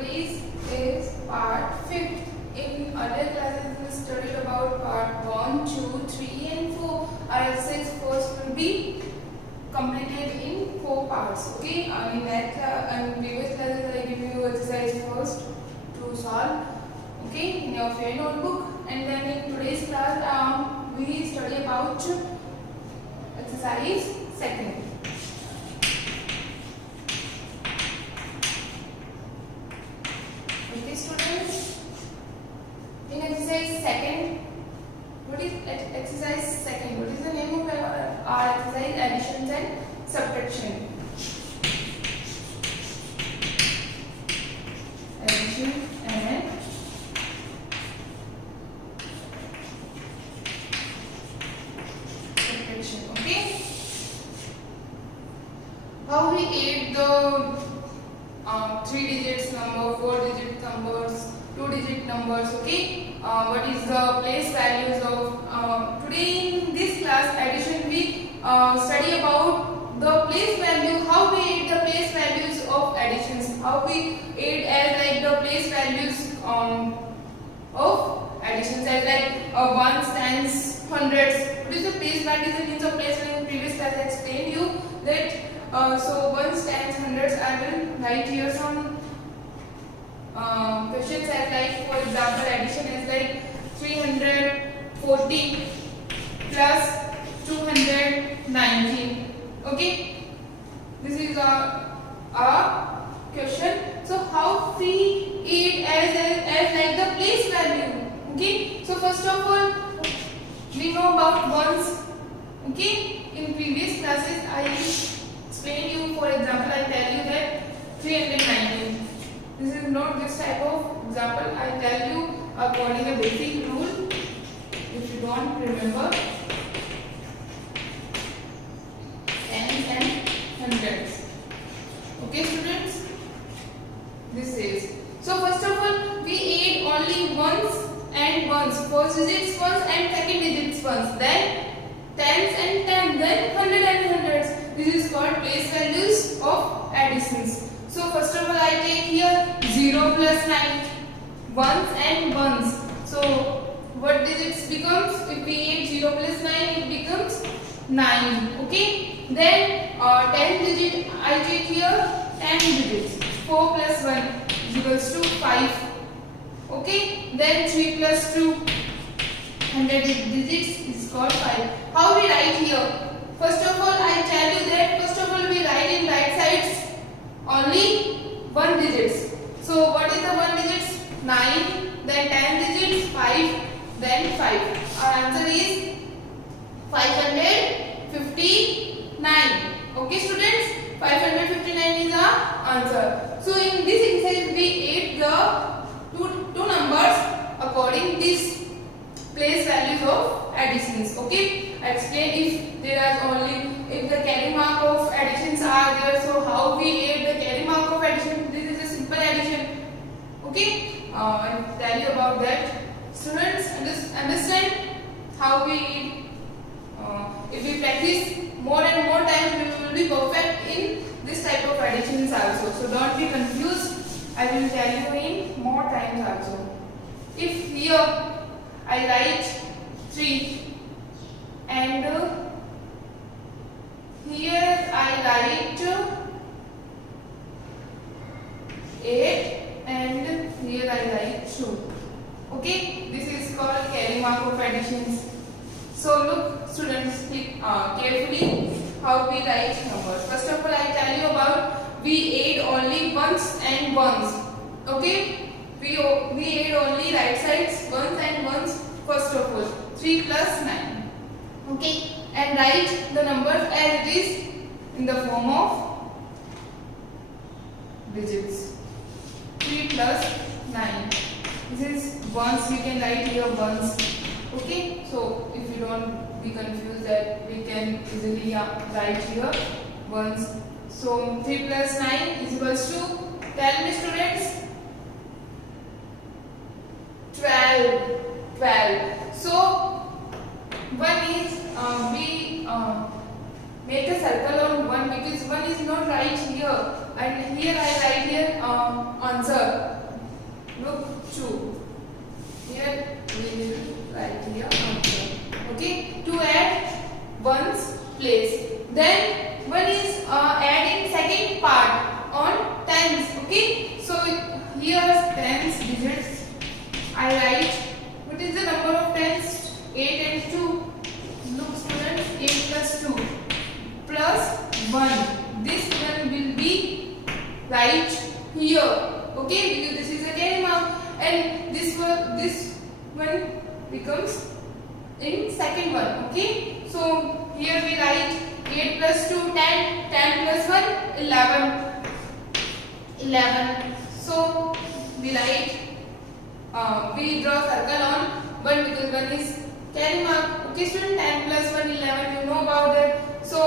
today's is part 5th. In earlier classes we studied about part 1, 2, 3 and 4. Our exercise first will be completed in 4 parts. Okay, in that and previous classes I give you exercise first to solve. Okay, in your fair notebook, and then in today's class we study about exercise second. Okay, students, in exercise second, what is exercise second? What is the name of our exercise? Additions and subtraction. Addition and subtraction. Okay. How we add the 3 digits number, 4 digit numbers, 2 digit numbers. Okay, what is the place values of today in this class addition we study about the place value, how we add the place values of additions, how we add as like the place values of additions as like ones, tens, hundreds. What is the place values? The means of place value. In previous class I explained you that so ones, tens, hundreds. I will write here some questions as like, for example, addition is like 340 plus 219. Okay, this is a question. So how we add as like the place value. Okay, so first of all we know about ones. Okay, in previous classes I explain you, for example, I tell you that 319. This is not this type of example. I tell you according a basic rule. If you don't remember, tens and hundreds. Okay, students. This is, so first of all we add only ones and ones, first digits ones and second digits ones, then tens and tens, then hundred and hundreds. This is called place values of additions. So first of all I take here 0 plus 9, ones and ones. So what digits becomes? If we add 0 plus 9, it becomes 9. Okay. Then 10 digit I take here 10 digits. 4 plus 1 is equals to 5. Okay. Then 3 plus 2, 100 digits is called 5. How we write here? First of all I tell you that first of all we write in right sides only 1 digits. So what is the 1 digits? 9, then 10 digits, 5, then 5. Our answer is 559. Okay students, 559 is our answer. So in this exercise we add the two numbers according this place values of additions. Okay, I explain if there are only, if the carry mark of additions are there, so how we add the carry mark of addition. This is a simple addition. Okay, I'll tell you about that. Students, understand how we add. If we practice more and more times, we will be perfect in this type of additions also. So don't be confused. I will tell you in more times also. If here I write 3 and here I write 8 and here I write 2. Okay, this is called carry mark of additions. So look students, carefully how we write numbers. First of all I tell you about we add only ones and ones. Okay, we add only right sides ones and ones. First of all 3 plus 9. Okay, and write the numbers as it is in the form of digits. 3 plus 9. This is ones, we can write here ones. Okay, so if you don't be confused that we can easily write here ones. So 3 plus 9 is equals to, tell me students, 12. So one is we make a circle on one because one is not right here, and here I write here answer. one is adding second part on tens. Okay, so here tens digits. I write what is the number of tens? 8 and 2. Look students, 8 plus 2 plus 1. This one will be right here. Okay, because this is a carry mark, and this one becomes in second one. Okay, so here we write 8 plus 2 10, 10 plus 1 11, 11. So we write we draw circle on 1 because 1 is carry mark. Okay student, 10 plus 1 11, you know about that. So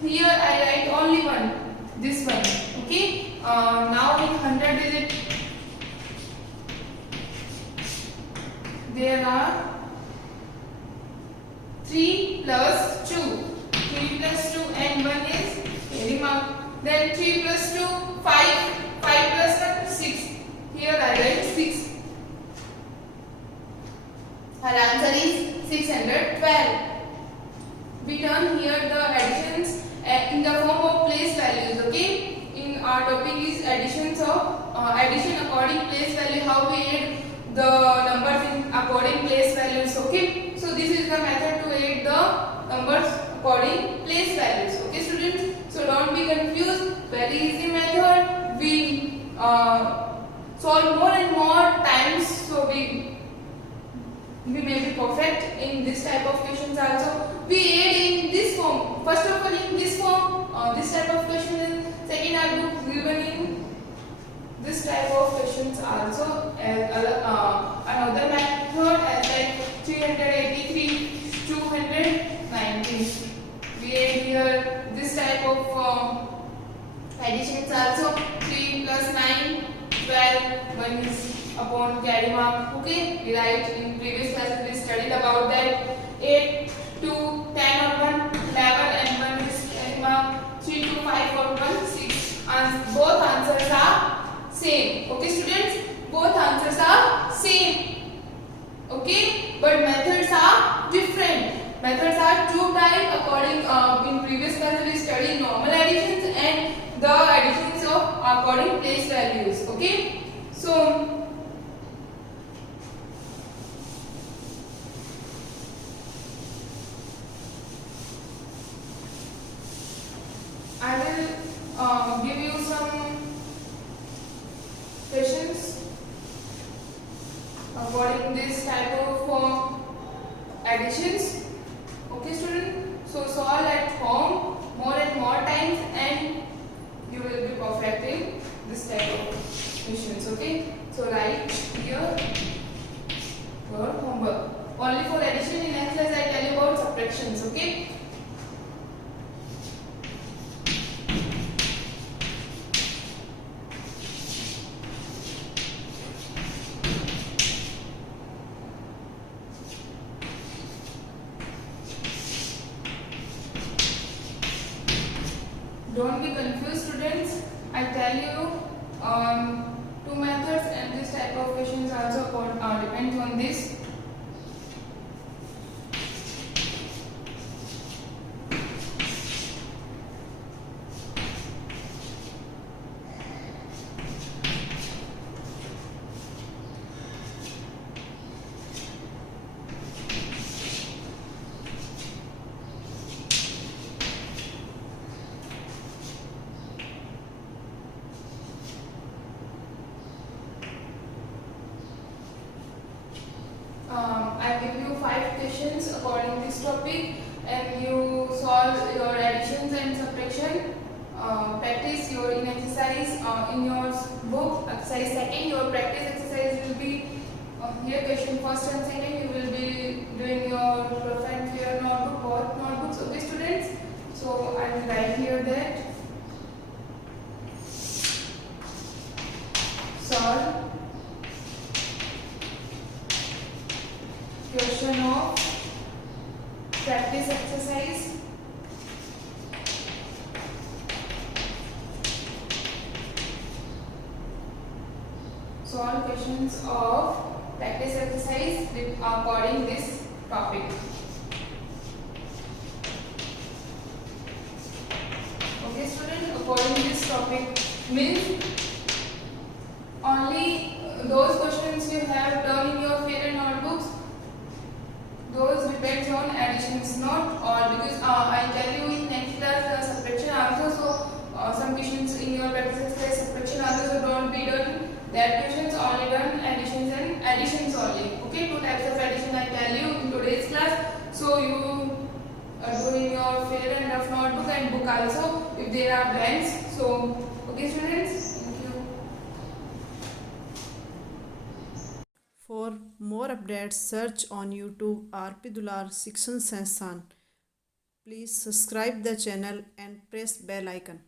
here I write only one, this one. Okay, now in 100 digit there are 3 plus 2, 3 plus 2 and 1 is carry mark. Then 3 plus 2 5, 5 plus 1 6. Here I write 6. Our answer is 612. We turn here the additions in the form of place values. Okay, in our topic is addition according place value, how we add the numbers in according place values. Okay, so this is the method to add the numbers according place values. Okay students, so don't be confused, very easy method. We solve more and more times, so we may be perfect in this type of questions also. We add in this form. First of all, in this form, this type of question. Second, I will given in this type of questions also. Another method as like 383, 290. We add here this type of additions also. 3 plus 9, 12. 1 is upon carry mark. Okay, we write in previous class we studied about that. 8, 2, 10 or 1, 11 and 1 is carry mark. 3, 2, 5 or 1, 6. And both answers are same. Okay students, both answers are same. Okay, but methods are different. Methods are two types. According in previous class we studied normal additions and the additions of according place values. Okay, so I will give you some questions according this type of additions. Okay student, so solve at home more and more times and you will be perfecting this type of questions. Okay, so write here your homework. Only for addition, in next class I tell you about subtractions. Okay, don't be confused students. I tell you two methods and this type of questions also depends on this. I give you 5 questions according to this topic and you solve your additions and subtraction. Practice your in exercise in your book. Exercise second, your practice exercise will be here question first and second. You will be doing your rough and clear notebook, both notebooks. Okay students, so I will write here that solve question of practice exercise solve questions of practice exercise according this topic. Okay student, according to this topic means only those questions you have done in your favorite notebooks, those depends on additions, not all, because I tell you in next class subtraction answers, so some questions in your practice class subtraction answers don't be done. That questions only done additions and additions only. Okay, two types of addition I tell you in today's class. So you do in your fair and rough notebook and book also if there are blanks. So okay students, thank you. For more updates, search on YouTube RP Dular Section Sansan. Please subscribe the channel and press bell icon.